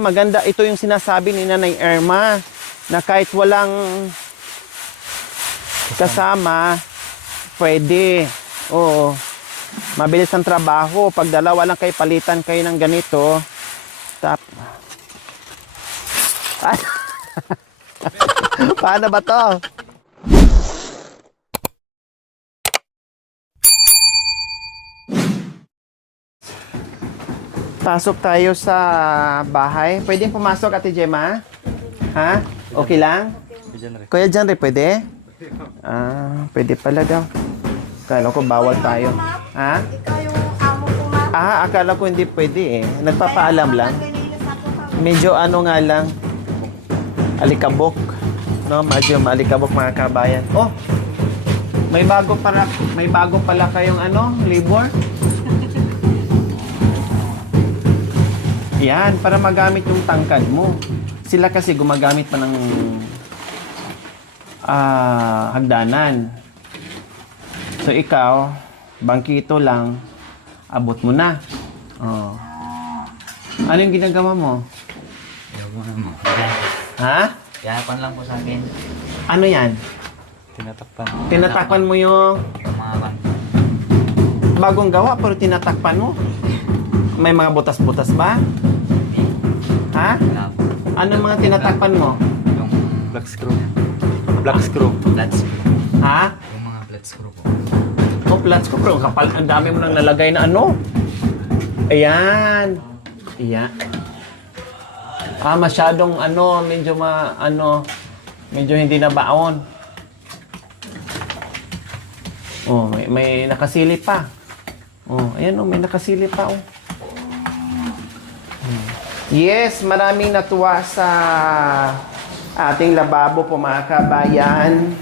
Maganda. Ito yung sinasabi ni Nanay Irma na kahit walang kasama, pwede. Oo. Mabilis ang trabaho. Pag dalawa lang kayo, palitan kayo ng ganito. Paano ba to? Pasok tayo sa bahay. Pwede pumasok, Ate Gemma? Ha? Okay lang? Kuya Janre, pwede? Pwede pala daw. Akala ko bawal tayo. Ha? Ikaw yung amo ko, ma'am. Akala ko hindi pwede eh. Nagpapaalam lang. Medyo ano nga lang. Alikabok. No, medyo alikabok mga kabayan. Oh! May bago pala kayong labor. Yan, para magamit yung tangkad mo. Sila kasi gumagamit pa ng hagdanan. So ikaw, bangkito lang, abot mo na. Oh. Ano yung ginagawa mo? Ha? Yapan lang po sa akin. Ano yan? Tinatakpan mo yung bagong gawa pero tinatakpan mo? May mga butas-butas ba? Ha? Ano mga tinatakpan mo? Yung black screw. Black screw. Flat screw. Ha? Yung mga flat screw po. Flat screw pero kapal. Ang dami mo nang nalagay na ano? Ayan. Ayan. Masyadong medyo hindi na baon. Oh, may nakasilip pa. Oh, ayan may nakasilip pa Yes, maraming natuwa sa ating lababo po mga kabayan.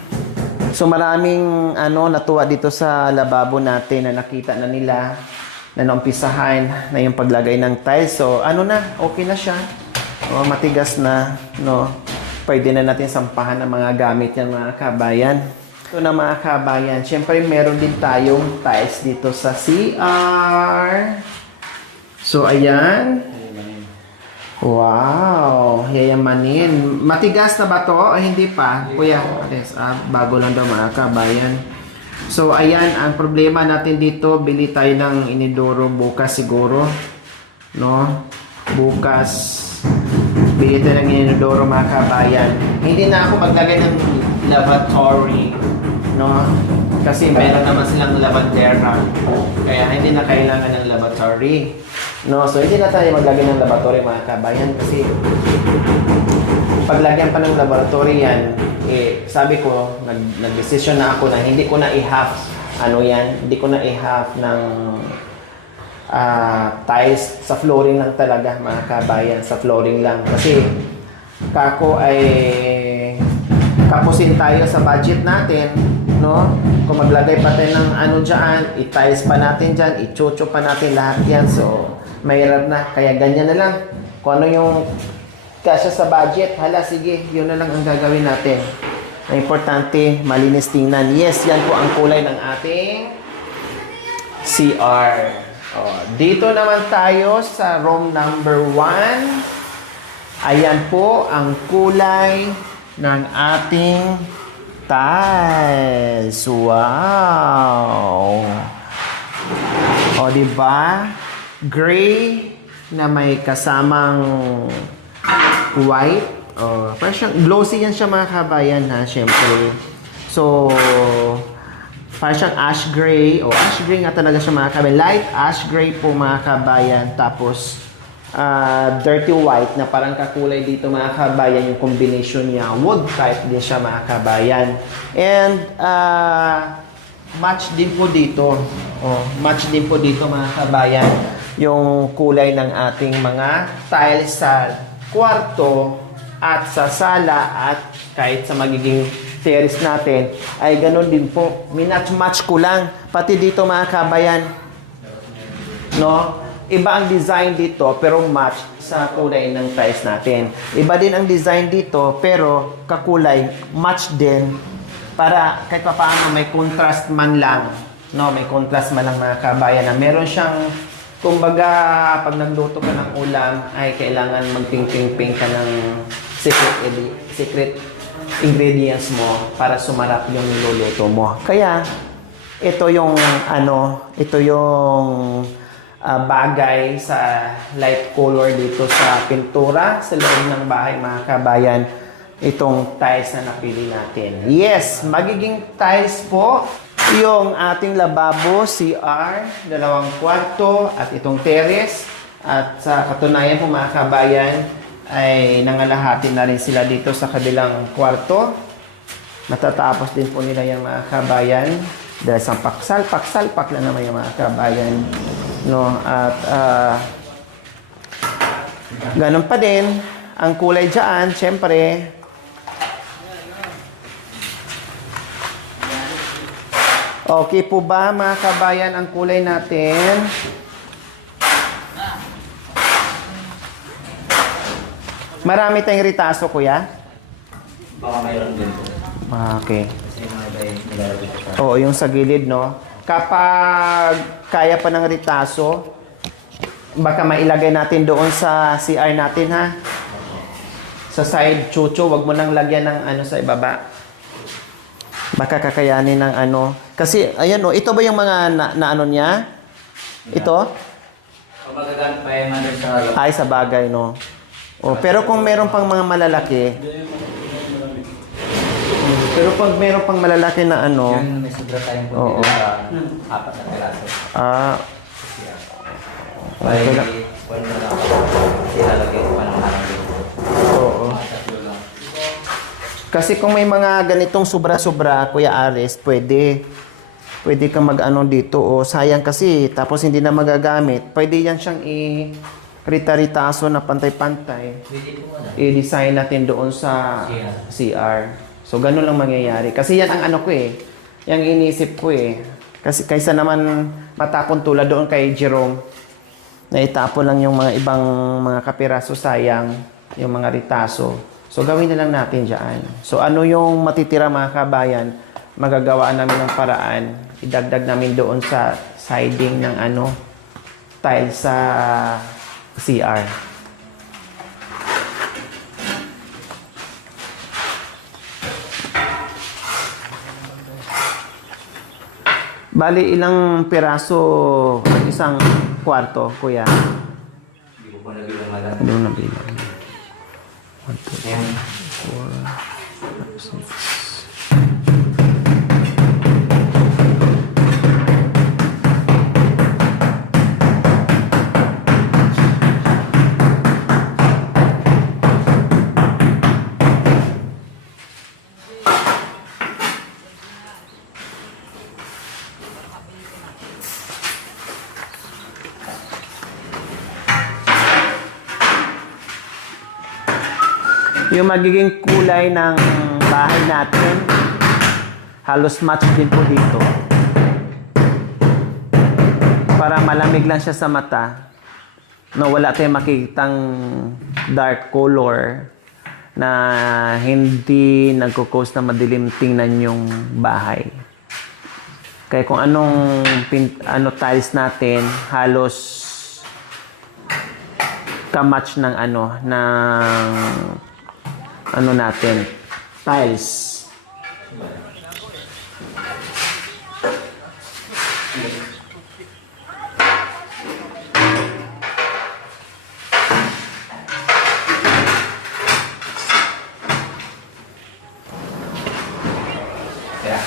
So maraming natuwa dito sa lababo natin na nakita na nila na naumpisahan na yung paglagay ng tiles. So okay na siya. Matigas na, no. Pwede na natin sampahan ang mga gamit yan mga kabayan. Ito na mga kabayan, syempre meron din tayong tiles dito sa CR. So ayan. Wow, yayamanin. Matigas na ba to o hindi pa? Kuya, bago lang daw mga kabayan. So ayan, ang problema natin dito, bili tayo ng inidoro bukas siguro. No? Bukas, bili tayo ng inidoro mga kabayan. Hindi na ako maglagay ng lavatory. No? Kasi meron naman silang lavandera. Kaya hindi na kailangan ng lavatory. No, so hindi na tayo maglagay ng laboratory mga kabayan kasi paglagyan pa ng laboratory yan, sabi ko, nag-decision na ako na hindi ko na i-half, hindi ko na i-half ng tiles sa flooring lang talaga mga kabayan, sa flooring lang. Kasi kako ay kapusin tayo sa budget natin, no? Kung maglagay pa tayo ng dyan, i-tiles pa natin dyan, i-chocho pa natin lahat yan, so mahirap na. Kaya ganyan na lang. Kung ano yung kasya sa budget, sige, yun na lang ang gagawin natin. Ang importante, malinis tingnan. Yes, yan po ang kulay ng ating CR. Dito naman tayo sa room number 1. Ayan po ang kulay ng ating tiles. Wow! Diba? Gray na may kasamang white. Parang siyang glossy yan siya mga kabayan syempre. So, parang siyang ash gray. Ash gray nga talaga siya mga kabayan. Light ash gray po mga kabayan. Tapos, dirty white na parang kakulay dito mga kabayan. Yung combination niya. Wood type din siya mga kabayan. And, match din po dito. Match din po dito mga kabayan. Yung kulay ng ating mga tiles sa kwarto at sa sala at kahit sa magiging terrace natin ay ganun din po. Minatch-match ko lang. Pati dito mga kabayan. No? Iba ang design dito pero match sa kulay ng tiles natin. Iba din ang design dito pero kakulay match din para kahit paano may contrast man lang. No, may contrast man lang mga kabayan na meron siyang kumbaga, pag nagluto ka ng ulam, ay kailangan magping-ping-ping ka ng secret ingredients mo para sumarap yung niluluto mo. Kaya, ito yung bagay sa light color dito sa pintura sa loob ng bahay, mga kabayan. Itong tiles na napili natin. Yes, magiging tiles po yung ating lababo, CR, 2 kwarto, at itong terrace. At sa katunayan po, mga kabayan, ay nangalahati na rin sila dito sa kabilang kwarto. Matatapos din po nila yung mga kabayan. Dahil sa paksalpak lang naman yung mga kabayan. No? At ganun pa din, ang kulay dyan, syempre, okay po ba mga kabayan ang kulay natin? Marami tayong ritaso, kuya? Baka mayroon din. Okay. Kasi yung mga iba yung nilalagay ko sa... Oo, yung sa gilid, no? Kapag kaya pa ng ritaso, baka mailagay natin doon sa CR natin, ha? Sa side, chucho, wag mo nang lagyan ng ano sa ibaba. Baka kakayanin ng ano. Kasi, ayan, no, ito ba yung mga na ano niya? Ito? Kung magagamit pa yung mga sa halap. Ay, sa bagay, no? Oh, pero kung meron pang mga malalaki, pero pag meron pang malalaki na ano, Yun, may sobra tayong Oo. punti sa 4 na piraso. ah, Bali, Okay lang. wala na lang. Ilalagay ko pa ng harang dito. oo. Mga 3 lang. Kasi kung may mga ganitong sobra-sobra, Kuya Ares, pwede kang mag-ano dito. O sayang kasi, tapos hindi na magagamit. Pwede yan siyang rita-ritaso na pantay-pantay. Pwede po na. I-design natin doon sa CR. So, ganun lang mangyayari. Kasi yan ang ano ko Yang inisip ko Kasi kaysa naman matapon tulad doon kay Jerome, na itapon lang yung mga ibang mga kapiraso, sayang yung mga ritaso. So, gawin na lang natin dyan. So, ano yung matitira, mga kabayan, magagawa namin ng paraan. Idagdag namin doon sa siding ng tile sa CR. Bali, ilang piraso isang kwarto, kuya? Hindi ko pa nabilang malam. Ano na bilang? 1, 2, Yan. 4, 5, 6. Yung magiging kulay ng bahay natin, halos match din po dito. Para malamig lang siya sa mata. No, wala tayong makikitang dark color na hindi nagko-cause na madilim tingnan yung bahay. Kaya kung anong tiles natin, halos ka-match ng natin, tiles. Kaya.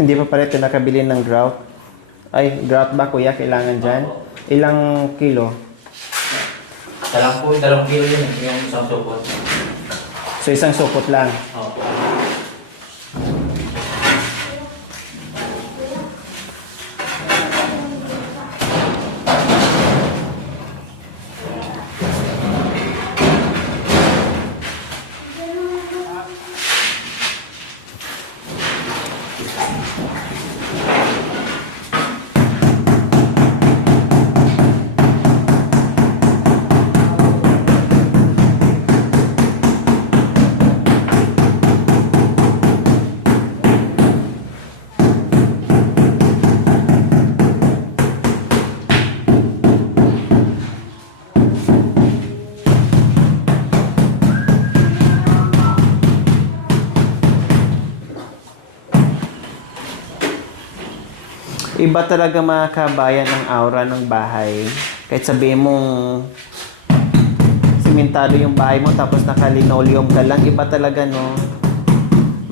Hindi pa pala ito nakabili ng grout. Ay, grout ba kuya? Kailangan dyan? Ilang kilo? Dalawang kilo yun, yung isang supot. So, isang supot lang. Opo. Iba talaga mga kabayan ang aura ng bahay. Kahit sabihin mong simentado yung bahay mo tapos naka-linoleum ka lang, iba talaga no.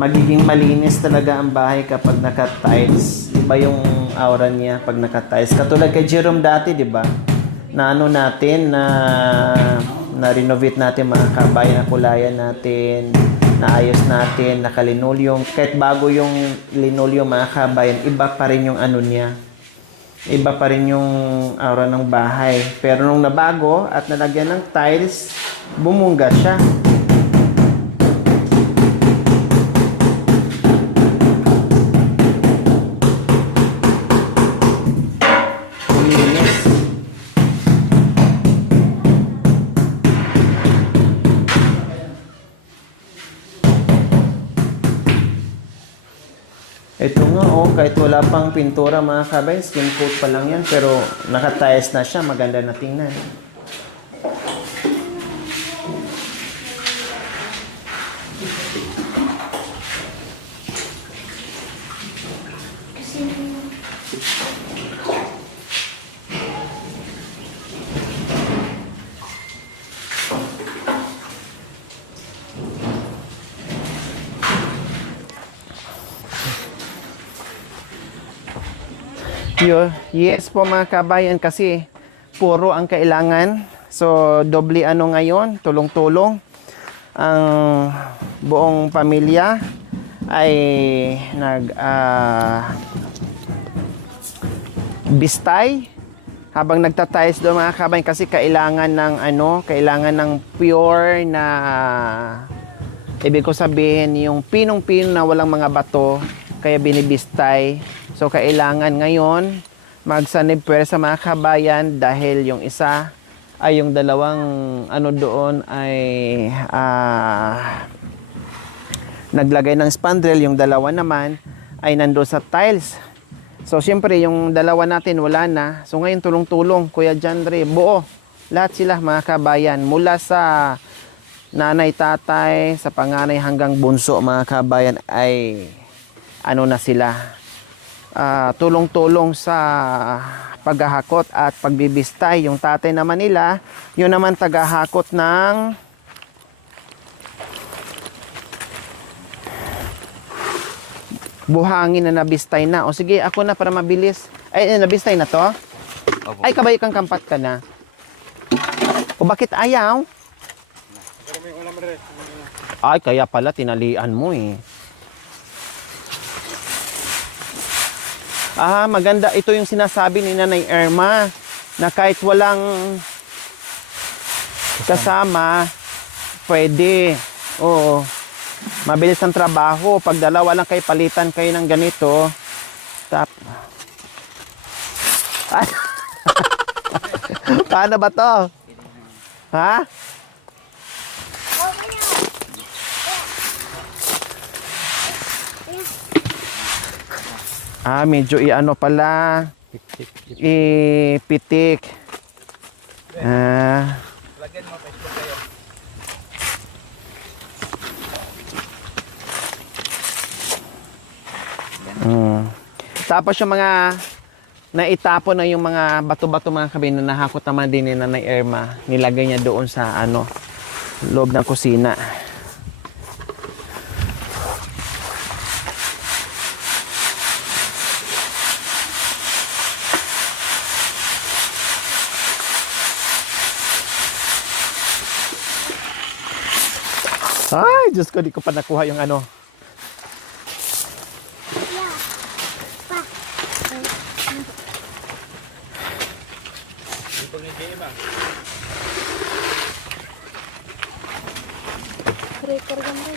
Magiging malinis talaga ang bahay kapag naka-tiles. Iba yung aura niya pag naka-tiles. Katulad kay Jerome dati, di ba? Na ano natin, na renovate natin mga kabayan, na kulayan natin, naayos natin, naka-linoleum. Kahit bago yung linoleum mga kabayan, iba pa rin yung ano niya. Iba pa rin yung aura ng bahay. Pero nung nabago at nalagyan ng tiles, bumungga siya. Linis. Ito nga, oh, kahit wala pang pintura mga kabay, skin coat pa lang yan, pero naka-tiles na siya, maganda na tingnan. Yes po mga kabayan, kasi puro ang kailangan. So, doble ano ngayon, tulong-tulong. Ang buong pamilya ay bistay habang nagtatiles doon mga kabayan, kasi kailangan ng kailangan ng pure na, ibig ko sabihin, yung pinong-pino na walang mga bato, kaya binibistay. So, kailangan ngayon magsanib pwersa mga kabayan, dahil yung isa ay yung dalawang doon ay naglagay ng spandrel, yung dalawa naman ay nandoon sa tiles. So, siyempre, yung dalawa natin wala na. So, ngayon tulong-tulong, Kuya Jandre, buo. Lahat sila mga kabayan, mula sa nanay, tatay, sa panganay hanggang bunso mga kabayan ay na sila. Tulong-tulong sa paghahakot at pagbibistay. Yung tatay naman nila, yun naman tagahakot ng buhangin na nabistay na. O sige, ako na para mabilis. Ay, nabistay na to? Opo. Ay, kabay kang kampat ka na. O bakit ayaw? Ay, kaya pala tinalian mo eh. Maganda. Ito yung sinasabi ni Nanay Irma, na kahit walang kasama, pwede. Oo. Mabilis ang trabaho. Pag dalawa lang kayo, palitan kayo ng ganito. Paano ba to? Ha? Medyo pala. Ipitik. Lagyan mo, Facebook kayo. Tapos yung mga naitapon na yung mga bato-bato mga kabin, na nahakot naman din ni Nanay Irma, nilagay niya doon sa loob ng kusina. Ay, Diyos ko, di ko pa nakuha yung ano. Yeah. Pa. Record ka mo.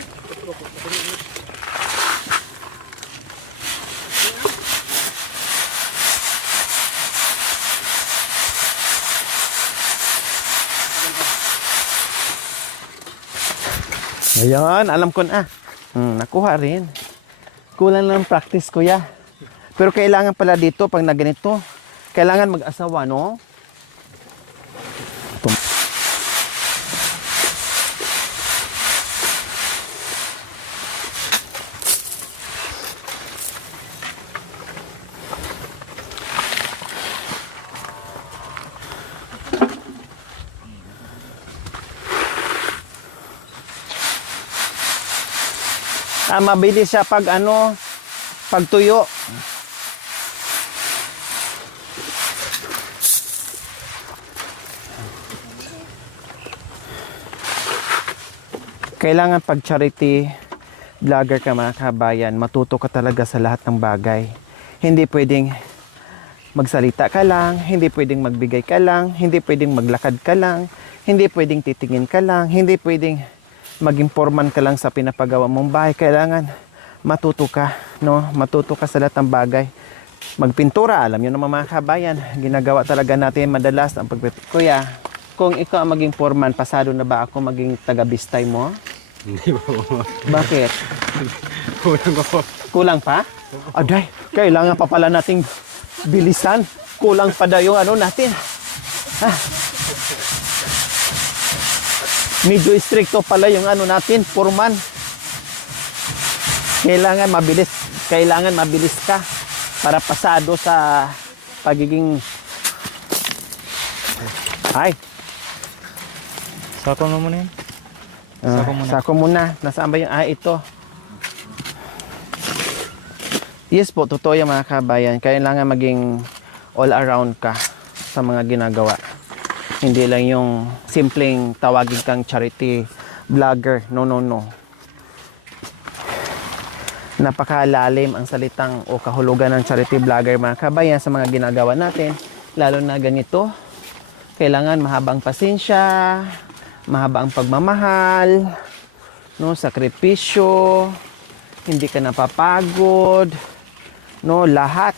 Ayan, alam ko na. Nakuha rin. Kulang lang ng practice, kuya. Pero kailangan pala dito, pag na ganito, kailangan mag-asawa, no? Mabilis siya pag ano, pag tuyo. Kailangan pag charity vlogger ka mga kabayan, matuto ka talaga sa lahat ng bagay. Hindi pwedeng magsalita ka lang, hindi pwedeng magbigay ka lang, hindi pwedeng maglakad ka lang, hindi pwedeng titingin ka lang, hindi pwedeng maging foreman ka lang sa pinapagawa mong bahay. Kailangan matuto ka, no? Matuto ka sa lahat ng bagay. Magpintura, alam nyo naman mga kabayan, ginagawa talaga natin madalas ang pagpipintura. Kuya, kung ikaw ang maging foreman, pasado na ba ako maging taga-bistay mo? Hindi po. Bakit? Kulang ko po. Kulang pa? Aday, kailangan pa pala nating bilisan. Kulang pa daw yung ano natin. Medyo stricto pala yung ano natin, foreman. Kailangan mabilis ka para pasado sa pagiging Sako mo muna yan. Sako muna. Nasaan ba yung ito? Yes po, totoo yung mga kabayan. Kailangan maging all around ka sa mga ginagawa. Hindi lang yung simpleng tawagin kang charity vlogger. No. Napakalalim ang salitang o kahulugan ng charity vlogger mga kabayan sa mga ginagawa natin. Lalo na ganito. Kailangan mahaba ang pasensya, mahaba ang pagmamahal, no, sakripisyo, hindi ka napapagod, no, lahat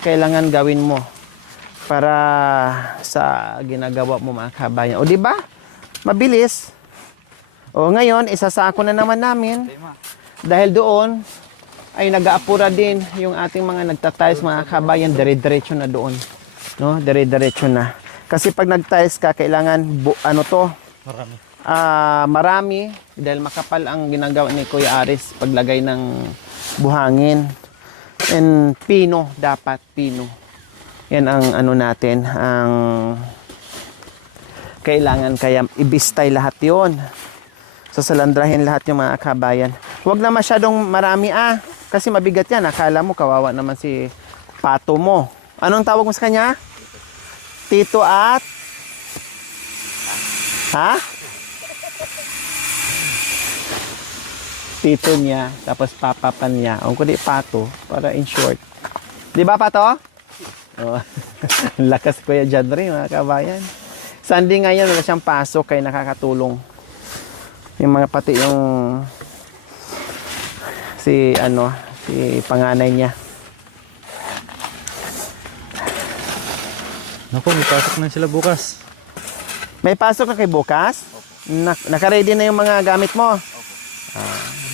kailangan gawin mo para sa ginagawa mo mga kabayan. O di ba? Mabilis. O ngayon, isasako na naman namin. Dahil doon ay nag-aapura din yung ating mga nagtatiles mga kabayan, dire-diretso na doon. No, dire-diretso na. Kasi pag nag-tiles ka, kailangan marami dahil makapal ang ginagawa ni Kuya Aris paglagay ng buhangin. And pino, dapat pino. Yan ang ano natin, ang kailangan kaya ibistay lahat yon. Sasalandrahin lahat yung mga kabayan. Huwag na masyadong marami kasi mabigat yan. Akala mo kawawa naman si pato mo. Anong tawag mo sa kanya? Tito at? Ha? Tito niya, tapos papapan niya. O kundi pato, para in short. Di ba pato? Oh. Lakas Kuya John rin mga kabayan. Sunday ngayon wala siyang pasok kaya nakakatulong. Yung mga pati yung si panganay niya. Naku, may pasok na sila bukas. May pasok na kay bukas? Naka-ready na yung mga gamit mo?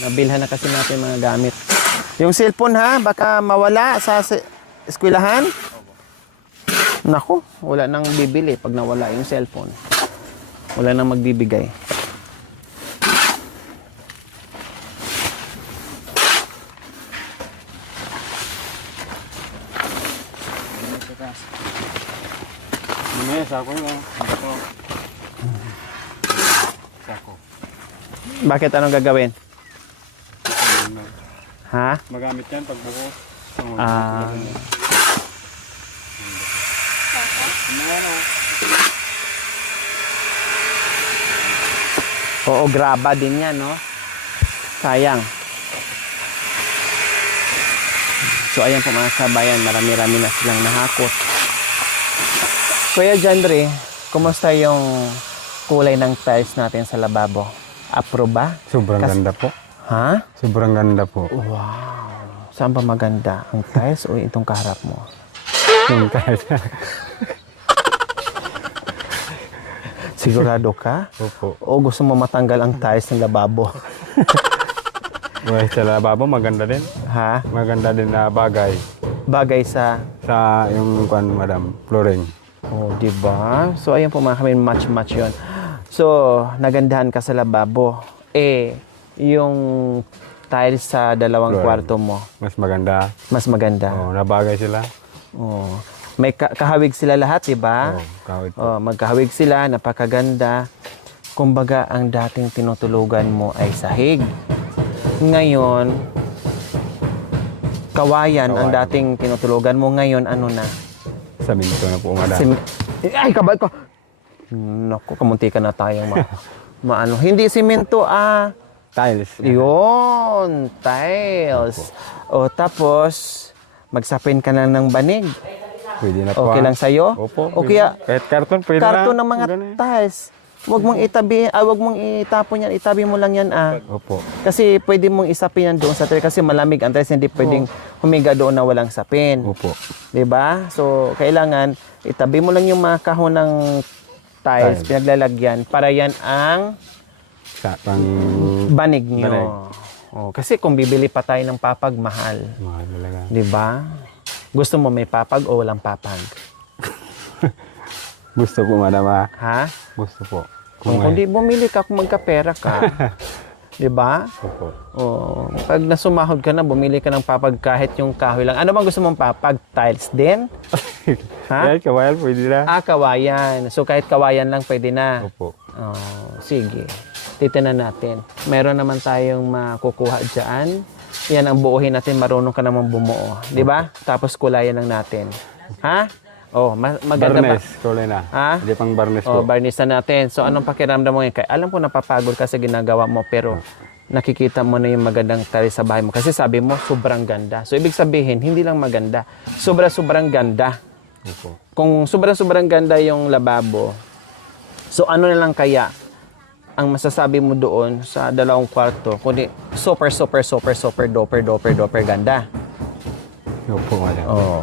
Nabilhan na kasi natin mga gamit. Yung cellphone baka mawala sa eskwelahan? Naku, wala nang bibili pag nawala yung cellphone. Wala nang magbibigay. Sako na. Sako. Bakit anong gagawin? Ha? Magamit yan pag buko. Oo, graba din yan, no? Sayang. So, ayan po mga kabayan, marami-rami na silang nahakot. Kuya Jandre, kumusta yung kulay ng tiles natin sa lababo? Approve ba? Sobrang Kas- ganda po. Ha? Sobrang ganda po. Wow. Saan ba maganda? Ang tiles o itong kaharap mo? Yung tiles. Sigurado ka? Opo. O gusto mo matanggal ang tiles ng lababo? Well, sa lababo, maganda din. Ha? Maganda din na bagay. Bagay sa... Sa yung kwan, madam, flooring. Oh, di ba? So, ayan po mga kami, match-match yun. So, nagandahan ka sa lababo. Yung tiles sa dalawang Flooring. kwarto mo, Mas maganda. mas maganda. Oh, nabagay sila. Oh. May kahawig sila lahat, di ba? Oh, kahit po. Oh, magkahawig sila, napakaganda. Kumbaga, ang dating tinutulugan mo ay sahig. Ngayon, kawayan ang Kawayan. dating tinutulugan mo. Ngayon, ano na? Sa minto na po, madam. Ay, kabal ko! Naku, kamunti ka na tayong maano. Hindi simento, Tiles. Yun, tiles. O, tapos, magsapin ka na ng banig. Pwede na po. Okay lang sa'yo? Opo. O pwede. kaya, Kahit karton, pwede karton na. ng mga Ganun. tiles. Huwag mong huwag mong itapon yan. Itabi mo lang yan, Opo. Kasi pwede mong isapin yan doon sa tiles kasi malamig ang tiles. Hindi pwedeng humiga doon na walang sapin. Opo. 'Di ba? So, kailangan itabi mo lang yung mga kahon ng tiles, Tile. pinaglalagyan para yan ang Sa pang... banig nyo. Banig. Oh, kasi kung bibili pa tayo ng papag, mahal. Mahal talaga. 'Di ba? Gusto mo may papag o walang papag? Gusto po, madam, Ha? Gusto po. Kung hindi bumili ka, kung magkapera ka. 'Di ba? Opo. Oh, pag nasumahod ka na, bumili ka ng papag kahit yung kahoy lang. Ano bang gusto mong papag? Tiles din? Ha? Kahit kawayan, pwede na. Kawayan. So kahit kawayan lang pwede na. Opo. Oh, sige. Titinan natin. Meron naman tayong makukuha dyan. Yan ang buuhin natin. Marunong ka naman bumuo. Di ba? Tapos kulayan lang natin. Ha? Oh, maganda ba? Barnes, kulay na. Ha? Hindi pang barnes Oh, po. barniz na natin. So, anong pakiramdam mo ngayon? Kaya alam ko napapagod ka sa ginagawa mo, pero nakikita mo na yung magandang tali sa bahay mo. Kasi sabi mo, sobrang ganda. So, ibig sabihin, hindi lang maganda. Sobrang ganda. Opo. Kung sobrang ganda yung lababo, so ano na lang kaya ang masasabi mo doon sa dalawang kwarto, kundi super doper ganda. Opo, madam. Oh.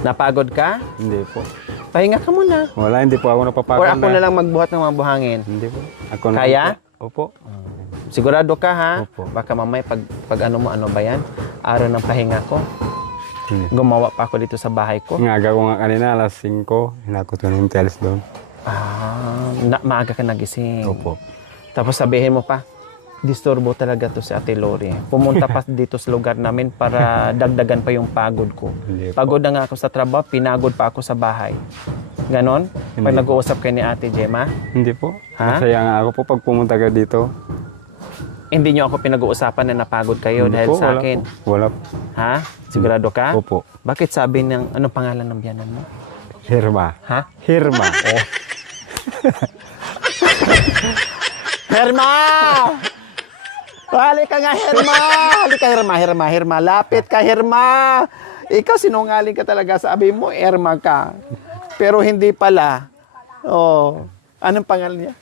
Napagod ka? Hindi po. Pahinga ka muna. Wala, hindi po ako napapagod Or ako na lang magbuhat ng mga buhangin. Hindi po. Ako na Kaya? po. Opo. Sigurado ka ha? Opo. Baka mamaya pag ano mo, ano ba yan? Araw ng pahinga ko. Hindi. Gumawa pa ako dito sa bahay ko. Nga ko nga kanina, alas 5, hinakot ko na yung tiles doon. Maaga ka nagising. Opo. Tapos sabihin mo pa, disturbo talaga to si Ate Lori. Pumunta pa dito sa lugar namin para dagdagan pa yung pagod ko. Hindi po. Pagod na nga ako sa trabaho, pinagod pa ako sa bahay. Ganon? Pag Hindi nag-uusap kayo ni Ate Gemma, Hindi po. Ha? Masaya nga ako po pag pumunta ka dito. hindi nyo ako pinag-uusapan na napagod kayo Hindi dahil po, sa wala akin. po. Wala po. Ha? Sigurado ka? Opo. Bakit sabi ng, anong pangalan ng biyanan mo? Hirma. Ha? Hirma. Oh. Herma! Halika nga, Herma! Halika, Herma. Lapit ka, Herma! Ikaw, sinungaling ka talaga. Sabi mo, Herma ka. Pero hindi pala. Oh. Anong pangalan niya?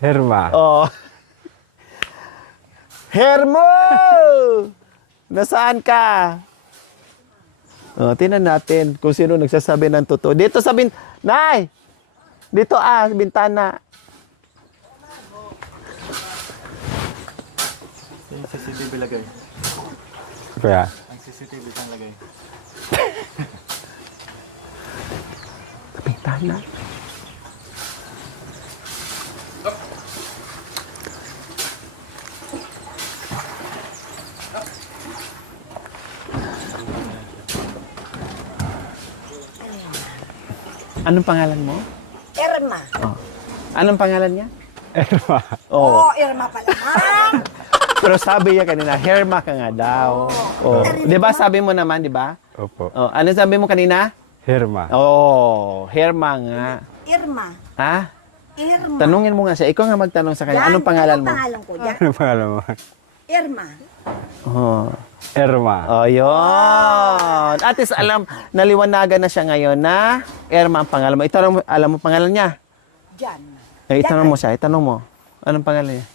Hirma. Oh. Hermo! Nasaan ka? Oh, tingnan natin kung sino nagsasabi ng totoo. Dito sa Nay! Dito bintana. Yung CCTV lagay. Kaya, Ang CCTV saan lagay? Sa bintana. Anong pangalan mo? Irma. Oh. Anong pangalan niya? Hirma. Oh. Oo, Irma pala. Ah, Pero sabi niya kanina, Herma ka nga daw. Oh. 'Di ba sabi mo naman, 'di ba? Opo. Oh, ano sabi mo kanina? Hirma. Oh, Herma nga. Irma. Ha? Irma. Tanungin mo nga siya. Ikaw nga magtanong sa kanya. Anong pangalan mo? Anong pangalan ko? Yan. Ano pangalan mo? Irma. Oh. Erma. Oh, yun. At least alam, naliwanagan na siya ngayon na Irma ang pangalan mo. Itanong mo, alam mo pangalan niya? Jan. Itanong mo siya, itanong mo. Anong pangalan niya?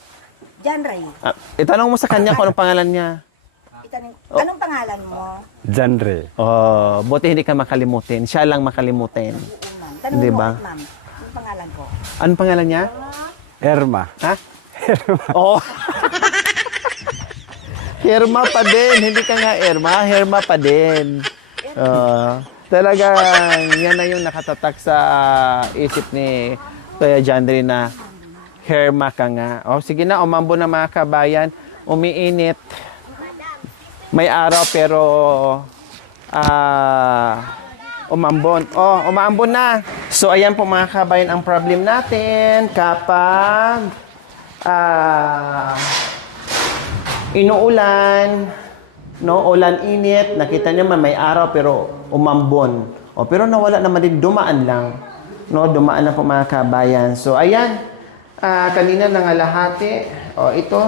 Jan Ray. Itanong mo sa kanya kung anong pangalan niya. Anong pangalan mo? Genre. Oh, buti hindi ka makalimutin. Siya lang makalimutin. Ma'am. Tanong Di mo, ba? ma'am. Anong pangalan ko? Anong pangalan niya? Erma. Ha? Oh. Herma pa din. Hindi ka nga Irma. Herma pa din. Talagang yan na yung nakatatak sa isip ni Kuya Jandre na Herma ka nga. Oh, sige na, umambo na mga kabayan. Umiinit. May araw pero umambon. Oh, umambon na. So, ayan po mga kabayan ang problem natin kapag inuulan, no, ulan init, nakita niyo man may araw pero umambon. O, pero nawala naman din, dumaan lang. No, dumaan lang po mga kabayan. So, ayan. Kanina nangalahati. O, ito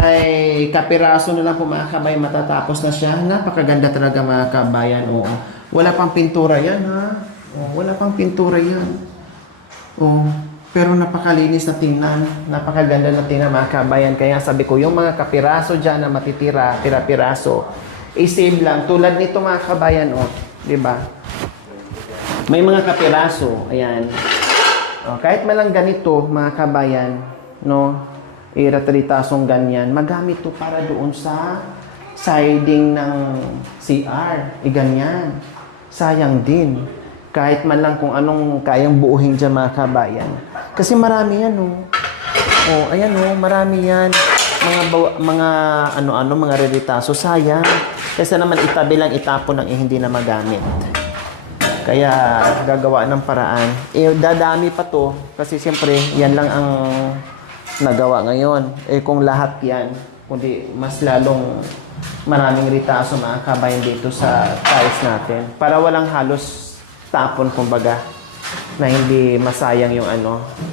ay kapiraso na lang po mga kabayan, matatapos na siya. Napakaganda talaga mga kabayan. Oo. Wala pang pintura yan, ha? Oo, wala pang pintura yan. Oo. Pero napakalinis na tingnan. Napakaganda na tingnan mga kabayan. Kaya sabi ko, yung mga kapiraso dyan na matitira, pira-piraso, i-save lang. Tulad nito mga kabayan, oh. Diba? May mga kapiraso. Ayan. Oh, kahit malang ganito, mga kabayan, no? Iratritasong ganyan, magamit to para doon sa siding ng CR. Ganyan. Sayang din. Kahit man lang kung anong kayang buuhin dyan mga kabayan. Kasi marami yan, oh. Oh, ayan, oh, marami yan. Mga ano-ano, mga relitaso. Sayang. Kasi naman itabi lang, itapon ng hindi na magamit. Kaya gagawa ng paraan. Dadami pa to. Kasi siyempre, yan lang ang nagawa ngayon. Kung lahat yan, kundi mas lalong maraming ritaso mga kabayan dito sa tiles natin. Para walang halos tapon, kumbaga, na hindi masayang yung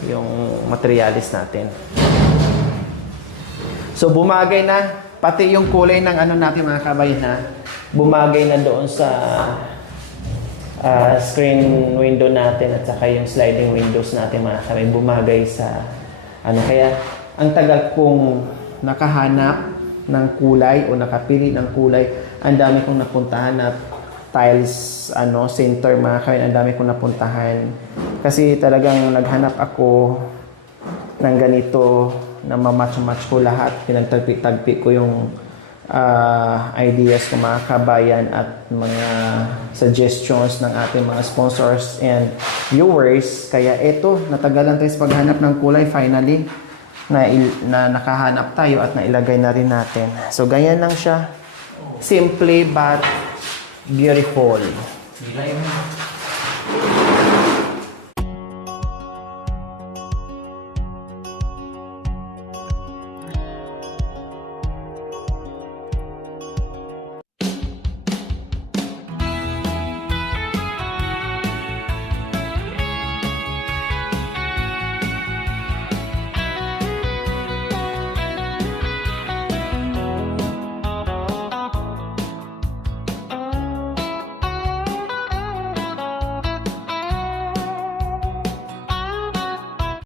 yung materialis natin. So, bumagay na. Pati yung kulay ng natin mga kabayan na bumagay na doon sa screen window natin at saka yung sliding windows natin mga kabayan. Bumagay sa kaya ang tagal kong nakahanap ng kulay o nakapili ng kulay, ang dami kong napuntahan na tiles center mga kabayan, ang dami kong napuntahan kasi talagang naghanap ako ng ganito na mamatch-match ko lahat, pinagtagpi-tagpi ko yung ideas ng mga kabayan at mga suggestions ng ating mga sponsors and viewers. Kaya eto, natagalan tayo sa paghanap ng kulay. Finally, na nakahanap tayo at nailagay na rin natin. So, ganyan lang siya. Simple but beautiful.